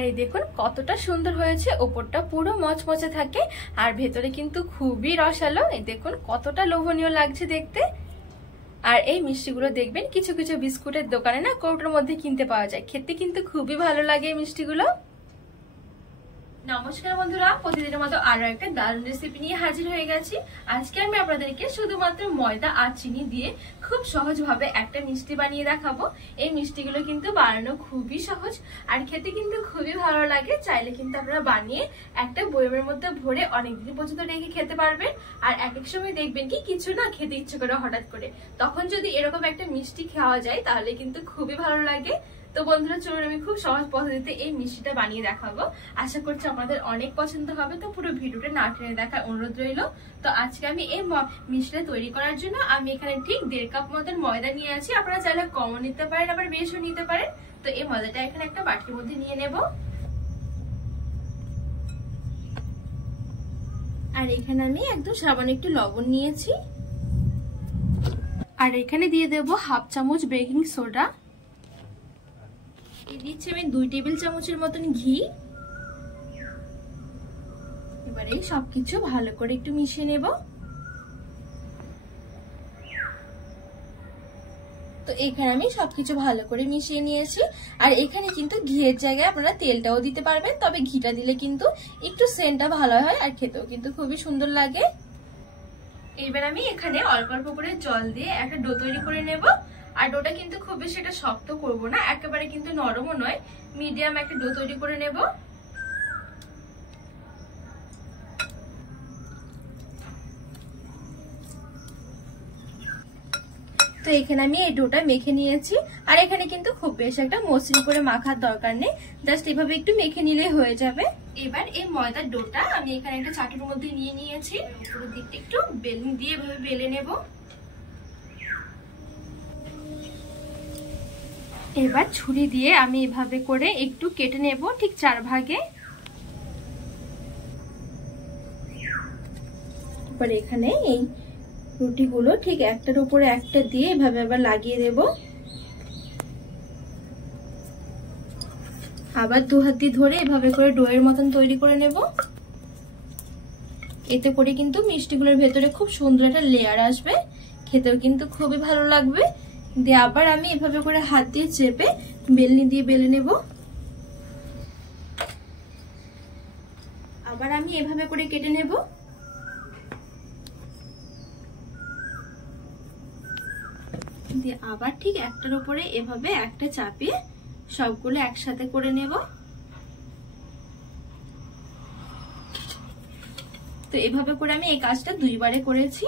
আর এই দেখুন কতটা সুন্দর হয়েছে, ওপরটা পুরো মচমচে থাকে আর ভেতরে কিন্তু খুবই রসালো। এই দেখুন কতটা লোভনীয় লাগছে দেখতে। আর এই মিষ্টিগুলো দেখবেন কিছু কিছু বিস্কুটের দোকানে না কৌটোর মধ্যে কিনতে পাওয়া যায়, খেতে কিন্তু খুবই ভালো লাগে এই মিষ্টিগুলো। নমস্কার বন্ধুরা, প্রতিদিনের মতো আরো একটা দারুণ রেসিপি নিয়ে হাজির হয়ে গেছি। আজকে আমি আপনাদেরকে শুধুমাত্র ময়দা আর চিনি দিয়ে খুব সহজভাবে একটা মিষ্টি বানিয়ে দেখাবো। এই মিষ্টিগুলো কিন্তু বানানো খুবই সহজ আর খেতে কিন্তু খুবই ভালো লাগে। চাইলে কিন্তু আপনারা বানিয়ে একটা বয়মের মধ্যে ভরে অনেকদিন পর্যন্ত রেখে খেতে পারবেন। আর এক এক সময় দেখবেন কি কিছু না খেতে ইচ্ছে করে হঠাৎ করে, তখন যদি এরকম একটা মিষ্টি খাওয়া যায় তাহলে কিন্তু খুবই ভালো লাগে। তো বন্ধুরা চলুন আমি খুব সহজ পদ্ধতিতে এই মিষ্টিটা বানিয়ে দেখাবো। আশা করছি আপনাদের অনেক পছন্দ হবে। তো পুরো ভিডিওটা না টেনে দেখার অনুরোধ রইল। তো আজকে আমি এই মিষ্টিটা তৈরি করার জন্য আমি এখানে ঠিক 1.5 কাপ মতন ময়দা নিয়ে আছি। আপনারা চাইলে কমও নিতে পারেন, আবার বেশও নিতে পারেন। তো এই ময়দাটা এখানে একটা বাটির মধ্যে নিয়ে নেব। আর এখানে আমি একদম সামান্য একটু লবণ নিয়েছি। আর এখানে দিয়ে দেব 1/2 চামচ বেকিং সোডা। দিচ্ছি আমি 2 টেবিল চামচের মতন ঘি। এবারে সবকিছু ভালো করে একটু মিশিয়ে নেব। তো এখানে আমি সবকিছু ভালো করে মিশিয়ে নিয়েছি। আর এখানে কিন্তু ঘিয়ের জায়গায় আপনারা তেলটাও দিতে পারবেন, তবে ঘিটা দিলে কিন্তু একটু সেন্টটা ভালো হয় আর খেতেও কিন্তু খুবই সুন্দর লাগে। এবার আমি এখানে অল্প অল্প করে জল দিয়ে একটা ডো তৈরি করে নেব। আর ডোটা কিন্তু খুব বেশি এটা শক্ত করব না, একেবারে কিন্তু নরমও নয়, মিডিয়াম একটা ডো তৈরি করে নেব। তো এখানে আমি এই ডোটা মেখে নিয়েছি। আর এখানে কিন্তু খুব বেশি একটা মসৃণ করে মাখার দরকার নেই, জাস্ট এভাবে একটু মেখে নিলে হয়ে যাবে। এবার এই ময়দার ডোটা আমি এখানে একটা চাটুর মধ্যে নিয়ে নিয়েছি। উপরের দিকটা একটু বেলুন দিয়ে এভাবে বেলে নেব। এবার ছুরি দিয়ে আমি এভাবে করে একটু কেটে নেব ঠিক 4 ভাগে। এবার এখানে এই রুটিগুলো ঠিক একটার উপরে একটা দিয়ে এভাবে আবার লাগিয়ে দেব। আবার 2 হাত দিয়ে ধরে এভাবে করে ডোয়ের মতন তৈরি করে নেব। এতে করে কিন্তু মিষ্টিগুলোর ভেতরে খুব সুন্দর একটা লেয়ার আসবে, খেতেও কিন্তু খুবই ভালো লাগবে। দিয়ে আবার আমি এভাবে করে হাত দিয়ে চেপে বেলনি দিয়ে বেলে নেব। আবার আমি এভাবে করে কেটে নেব। দিয়ে আবার ঠিক একটার উপরে এভাবে একটা চাপিয়ে সবগুলো একসাথে করে নেব। তো এভাবে করে আমি এই কাজটা 2 বারে করেছি।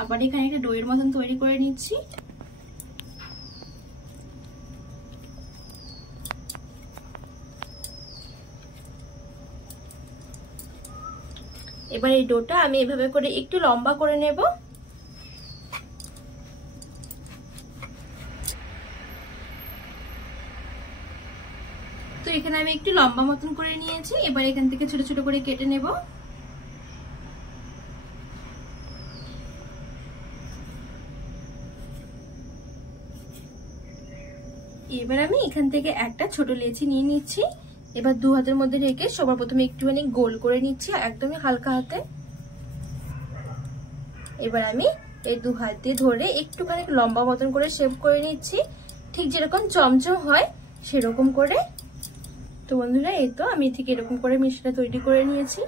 আবার এখানে একটা ডোয়ের মতন তৈরি করে নিচ্ছি। এবার এই ডোটা আমি এভাবে করে একটু লম্বা করে নেব। তো এখানে আমি একটু লম্বা মতন করে নিয়েছি। এবার এখান থেকে ছোট ছোট করে কেটে নেব। এবার আমি এখান থেকে একটা ছোট লেচি নিয়ে নিচ্ছি। এবার 2 হাতের মধ্যে রেখে সবার প্রথমে একটুখানি গোল করে নিচ্ছি, একদমই হালকা হাতে। এবার আমি এই 2 হাত দিয়ে ধরে একটুখানি লম্বা মতন করে শেপ করে নিচ্ছি, ঠিক যেরকম চমচম হয় সেরকম করে। তো বন্ধুরা এই তো আমি ঠিক এরকম করে মিষ্টিটা তৈরি করে নিয়েছি।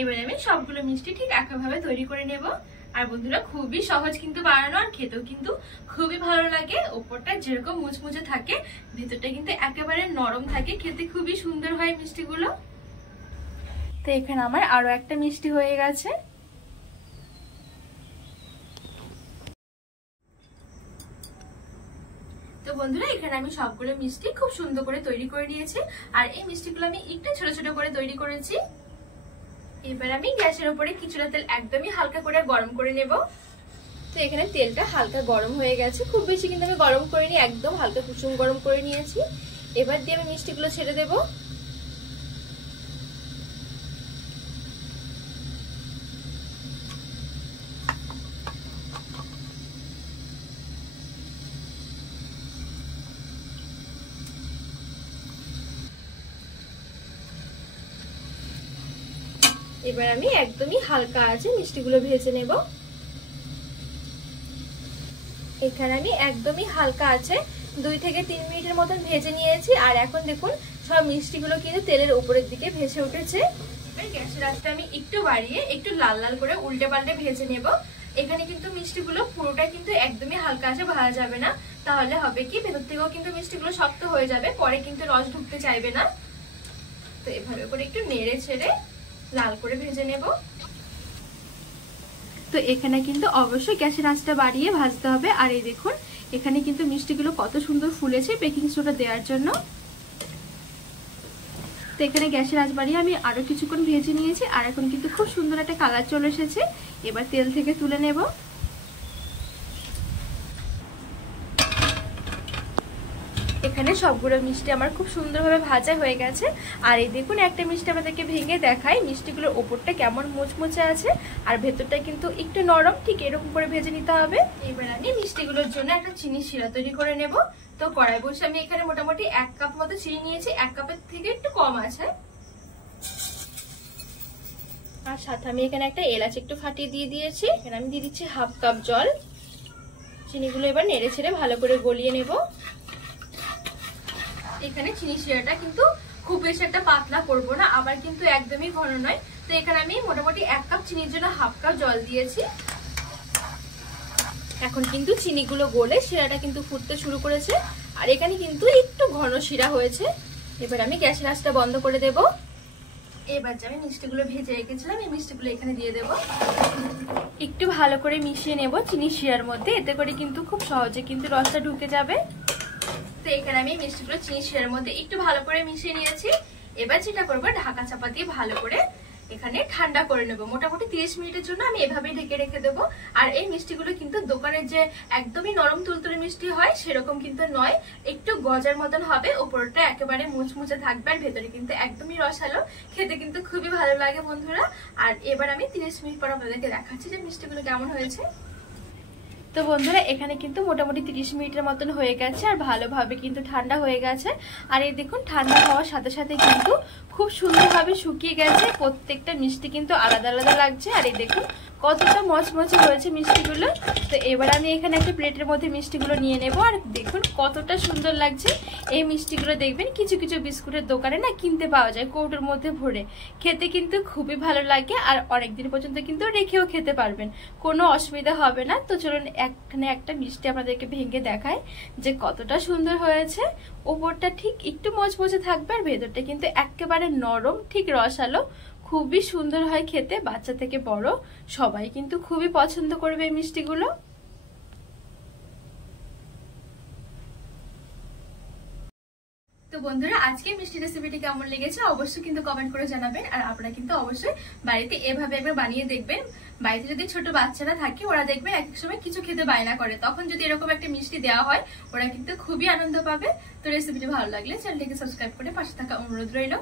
এবার আমি সবগুলো মিষ্টি ঠিক একইভাবে তৈরি করে নেব। আর বন্ধুরা খুবই সহজ কিন্তু বানানো, আর খেতেও কিন্তু খুবই ভালো লাগে। উপরটা যেরকম মুচমুচে থাকে, ভেতরটা কিন্তু একেবারে নরম থাকে, খেতে খুবই সুন্দর হয় মিষ্টিগুলো। তো এখানে আমার আরো একটা মিষ্টি হয়ে গেছে। তো বন্ধুরা এখানে আমি সবগুলো মিষ্টি খুব সুন্দর করে তৈরি করে নিয়েছি। আর এই মিষ্টিগুলো আমি একটু ছোট ছোট করে তৈরি করেছি। এবার আমি গ্যাসের উপরে কিছুটা তেল একদমই হালকা করে গরম করে নেব। তো এখানে তেলটা হালকা গরম হয়ে গেছে, খুব বেশি কিন্তু আমি গরম করিনি, একদম হালকা কুসুম গরম করে নিয়েছি। এবার দিয়ে আমি মিষ্টিগুলো ছেড়ে দেব। এবার আমি একদমই হালকা আছে মিষ্টিগুলো ভেজে নেব। এখানে আমি একদমই হালকা আছে 2 থেকে 3 মিনিটের মতন ভেজে নিয়েছি। আর এখন দেখুন সব মিষ্টিগুলো কিন্তু তেলের উপরের দিকে ভেসে উঠেছে। গ্যাসের আঁচটা আমি একটু বাড়িয়ে একটু লাল লাল করে উল্টে পাল্টে ভেজে নেব। এখানে কিন্তু মিষ্টিগুলো পুরোটা কিন্তু একদমই হালকা আছে ভাজা যাবে না, তাহলে হবে কি ভেতর থেকেও কিন্তু মিষ্টিগুলো শক্ত হয়ে যাবে, পরে কিন্তু রস ঢুকতে চাইবে না। তো এভাবে করে একটু নেড়ে ছেড়ে লাল করে ভেজে নেব। তো এখানে কিন্তু অবশ্যই গ্যাসের আঁচটা বাড়িয়ে ভাজতে হবে। আর এই দেখুন এখানে কিন্তু মিষ্টিগুলো কত সুন্দর ফুলেছে বেকিং সোডা দেওয়ার জন্য। তো এখানে গ্যাসের আঁচ বাড়িয়ে আমি আরো কিছুক্ষণ ভেজে নিয়েছি। আর এখন কিন্তু খুব সুন্দর একটা কালার চলে এসেছে। এবার তেল থেকে তুলে নেব। এখানে সবগুলো মিষ্টি আমার খুব সুন্দরভাবে ভাজা হয়ে গেছে। আর এই দেখুন একটা মিষ্টি আমাদেরকে ভেঙে দেখাই মিষ্টিগুলোর ওপরটা কেমন মুচমুচে আছে আর ভেতরটা কিন্তু একটু নরম, ঠিক এরকম করে ভেজে নিতে হবে। এবার আমি মিষ্টিগুলোর জন্য একটা চিনি শিরা তৈরি করে নেব। তো কড়াই বসে আমি এখানে মোটামুটি 1 কাপ মতো চিনি নিয়েছি, 1 কাপের থেকে একটু কম আছে। আর সাথে আমি এখানে একটা এলাচ একটু ফাটিয়ে দিয়ে দিয়েছি। এখানে আমি দিয়ে দিচ্ছি 1/2 কাপ জল। চিনিগুলো এবার নেড়ে ছেড়ে ভালো করে গলিয়ে নেব। এখানে চিনি শিরাটা কিন্তু খুব বেশি একটা পাতলা করব না, আবার কিন্তু একদমই ঘন নয়। তো এখানে আমি মোটামুটি 1 কাপ চিনির জন্য 1/2 কাপ জল দিয়েছি। এখন কিন্তু চিনিগুলো গলে শিরাটা কিন্তু ফুটতে শুরু করেছে। আর এখানে কিন্তু একটু ঘন শিরা হয়েছে। এবার আমি গ্যাসের আঁচটা বন্ধ করে দেব। এবার যে আমি মিষ্টিগুলো ভেজে রেখেছিলাম এই মিষ্টিগুলো এখানে দিয়ে দেব। একটু ভালো করে মিশিয়ে নেব চিনি শিরার মধ্যে, এতে করে কিন্তু খুব সহজে কিন্তু রসটা ঢুকে যাবে। তো এখানে আমি মিষ্টিগুলো চিনি শিরার মধ্যে একটু ভালো করে মিশিয়ে নিয়েছি। এবার যেটা করবো ঢাকা চাপা দিয়ে ভালো করে এখানে ঠান্ডা করে নেব। মোটামুটি 30 মিনিটের জন্য আমি এভাবেই ঢেকে রেখে দেবো। আর এই মিষ্টিগুলো কিন্তু দোকানের যে একদমই নরম তুলতুলে মিষ্টি হয় সেরকম কিন্তু নয়, একটু গজার মতন হবে, উপরটা একেবারে মুচমুচে থাকবে আর ভেতরে কিন্তু একদমই রসালো, খেতে কিন্তু খুবই ভালো লাগে বন্ধুরা। আর এবার আমি 30 মিনিট পর আপনাদেরকে দেখাচ্ছি যে মিষ্টিগুলো কেমন হয়েছে। তো বন্ধুরা এখানে কিন্তু মোটামুটি 30 মিনিটের মতন হয়ে গেছে আর ভালোভাবে কিন্তু ঠান্ডা হয়ে গেছে। আর এই দেখুন ঠান্ডা হওয়ার সাথে সাথে কিন্তু খুব সুন্দরভাবে শুকিয়ে গেছে, প্রত্যেকটা মিষ্টি কিন্তু আলাদা আলাদা লাগছে। আর এই দেখুন কতটা মচমচে হয়েছে মিষ্টিগুলো। তো এবার আমি এখানে একটা প্লেটের মধ্যে মিষ্টিগুলো নিয়ে নেব। আর দেখুন কতটা সুন্দর লাগছে এই মিষ্টিগুলো। দেখবেন কিছু কিছু বিস্কুটের দোকানে না কিনতে পাওয়া যায় কৌটোর মধ্যে ভরে, খেতে কিন্তু খুবই ভালো লাগে আর অনেকদিন পর্যন্ত কিন্তু রেখেও খেতে পারবেন, কোনো অসুবিধা হবে না। তো চলুন এখানে একটা মিষ্টি আপনাদেরকে ভেঙে দেখায় যে কতটা সুন্দর হয়েছে। উপরটা ঠিক একটু মচমচে থাকবে আর ভেতরটা কিন্তু একেবারে নরম, ঠিক রসালো, খুবই সুন্দর হয় খেতে। বাচ্চা থেকে বড় সবাই কিন্তু খুবই পছন্দ করবে এই মিষ্টিগুলো। তো বন্ধুরা আজকে মিষ্টি রেসিপিটি কেমন লেগেছে অবশ্যই কিন্তু কমেন্ট করে জানাবেন। আর আপনারা কিন্তু অবশ্যই বাড়িতে এভাবে একবার বানিয়ে দেখবেন। বাড়িতে যদি ছোট বাচ্চারা থাকে ওরা দেখবেন এক এক সময় কিছু খেতে বায়না করে, তখন যদি এরকম একটা মিষ্টি দেওয়া হয় ওরা কিন্তু খুবই আনন্দ পাবে। তো রেসিপিটি ভালো লাগলে চ্যানেলটিকে সাবস্ক্রাইব করে পাশে থাকা অনুরোধ রইল।